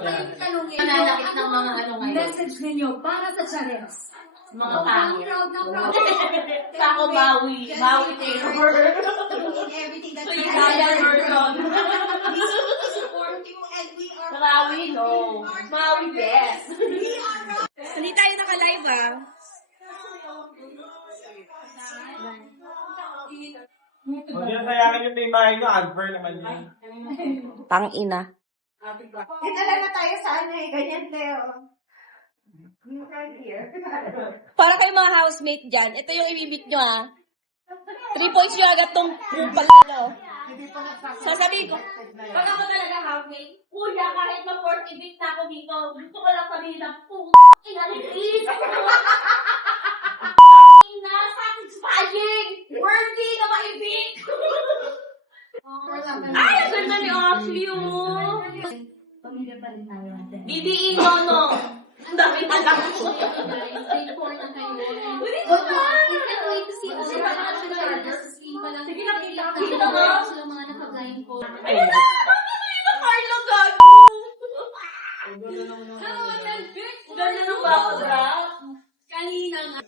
Nananakit ng mga ano ngayon. Message ninyo para sa Chares. Mga pangit. Proud na proud. Sa ako Bawi. Bawi Taylor. So yung Dial version. Bawi, no. Bawi, best. Hindi tayo naka-live ah. Huwag niyo sayangin yung imahe nyo, advert naman yun. Tang-ina. Dinala na tayo sa ano eh, ganyan Leo. You right here. Para kayo mga housemate dyan, ito yung imimit nyo ah. 3 points nyo agad tong pala. Sasabihin ko, Pag ako talaga housemate, kuya, kahit ma-40 bit na ako dito, gusto ko lang sabihin na, inaligis! Na satisfying! Worthy na maibig! Ay, ang ganda ni Ashley, oh! Pamilya pa rin tayo. BBE, no. Ang dami na lang. Stay core na kayo. Ulit ko na! Can't wait to see us. Sige, nakita ko. Kita Nakita sila mga nakagaling ko. Ayun na! Nakita Carlo, gago! Ganda ng backdrop. Kanina nga.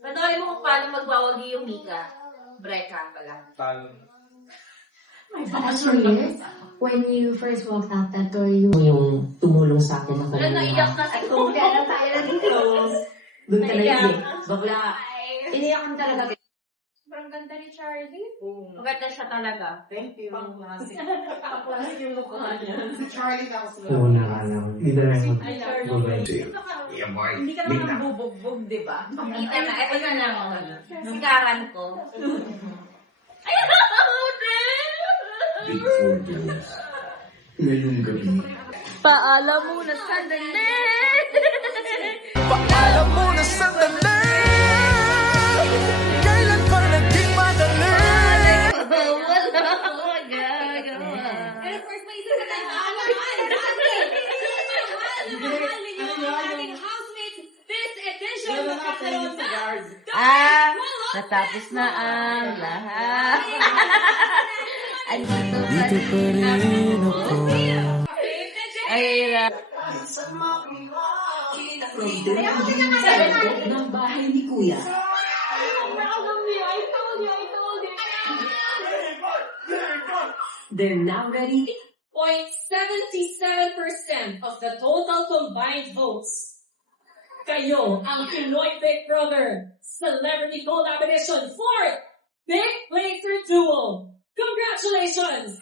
Panoorin mo kung paano magwawagi yung Mika. Breka pala. Talo. Actually, when you first walked out that door, yung tumulong sa akin na Wala, naiyak na si Kuya. Kaya tayo na dito. Doon ka na Naiyak. yun. Bakla. Iniyakan talaga. Sobrang ganda ni Charlie. Maganda siya talaga. Thank you. Pang-classic yung mukha niya. Charlie na ako sila. Oo na alam. Hindi na lang Ay, Charlie. mag-bubay. Hindi ka naman bubugbog, di ba? Kita na. Ito na lang. Sikaran ko. Ay, nakakaute! Before days. Ngayong gabi. paalam muna sandali. Paalam muna sandali. Kailan pa naging madali? Wala ko magagawa. Pero first may isa na ating housemate this edition of Catalona. Natapos na ang lahat. Andito Dito pa rin ako. Ay, Ng bahay ni Kuya. They're now ready. 0.77% of the total combined votes. Kayo ang Pinoy Big Brother Celebrity Collab Edition 4th Big Playthrough Duel. Congratulations!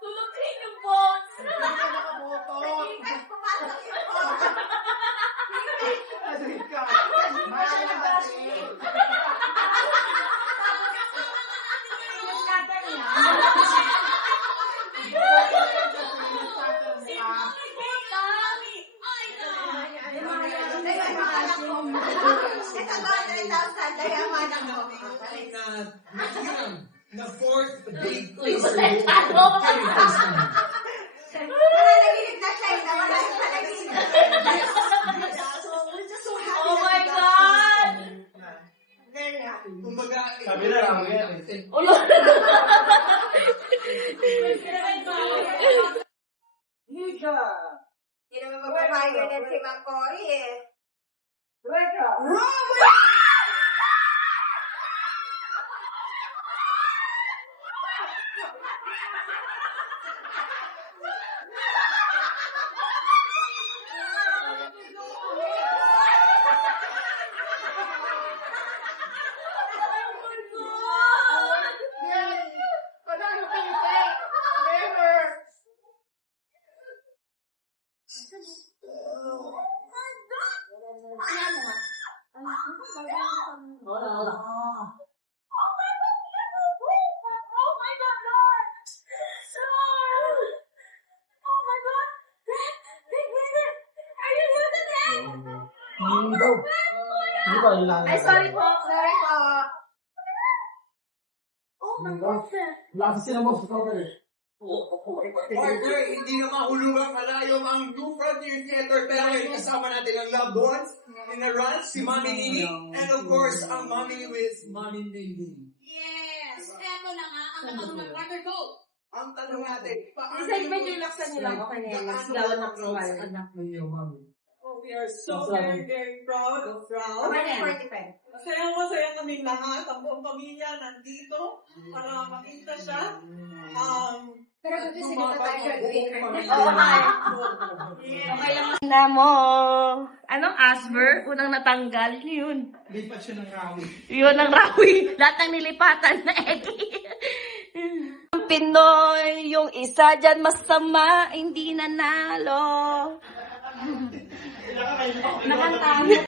Tulog kayo yung box. The fourth big place. Nagilig na siya, nawala siya nagilig. Oh my God! Kumbaga, Sabi na lang yan. Ulo. Hindi naman magpapayo din si Mang Cory eh. Ay, sorry po. Sorry po. Partner, hindi na mahulugang malayo ang New Frontier Theater pero ngayon kasama natin ang loved ones in the run, si Mami Nini, and of course, ang Mami with Mami Nini. Yes! Eto na nga ang tanong ng Rocker Go. Ang tanong natin, paano Isa yung medyo laksan nila. Okay na yan. Sigawan ng kawal. anak ninyo, Mami? Oh, we are so very, very proud. Okay na yan. 45. Masaya kaming lahat. Ang buong pamilya nandito para makita siya. Pero kasi sige pa tayo. Oo, okay lang. Na mo. Anong Asper? Unang natanggal. Yun. Lipat siya ng rawi. Yun ang rawi. Lahat ng nilipatan na Eki. Ang Pinoy, yung isa dyan masama, hindi nanalo. Nakanta.